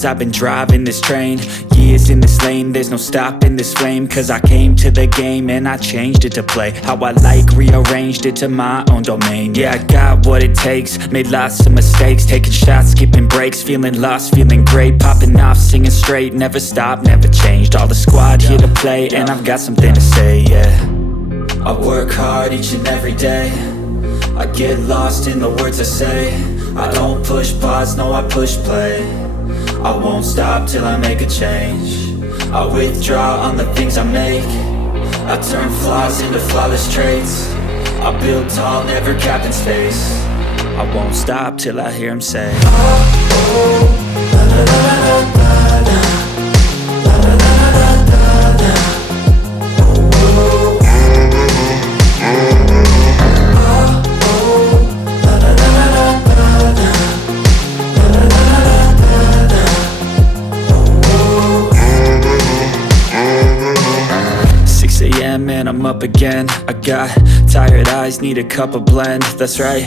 years I've been driving this train, years in this lane, there's no stopping this flame. Cause I came to the game and I changed it to play how I like, rearranged it to my own domain. Yeah, I got what it takes, made lots of mistakes, taking shots, skipping breaks, feeling lost, feeling great, popping off, singing straight, never stopped, never changed. All the squad here to play and I've got something to say, yeah. I work hard each and every day, I get lost in the words I say. I don't push pause, no I push play. I won't stop till I make a change. I withdraw on the things I make. I turn flaws into flawless traits. I build tall, never capped in space. I won't stop till I hear him say, oh, oh, la la la la la la. And I'm up again. I got tired eyes, need a cup of blend. That's right,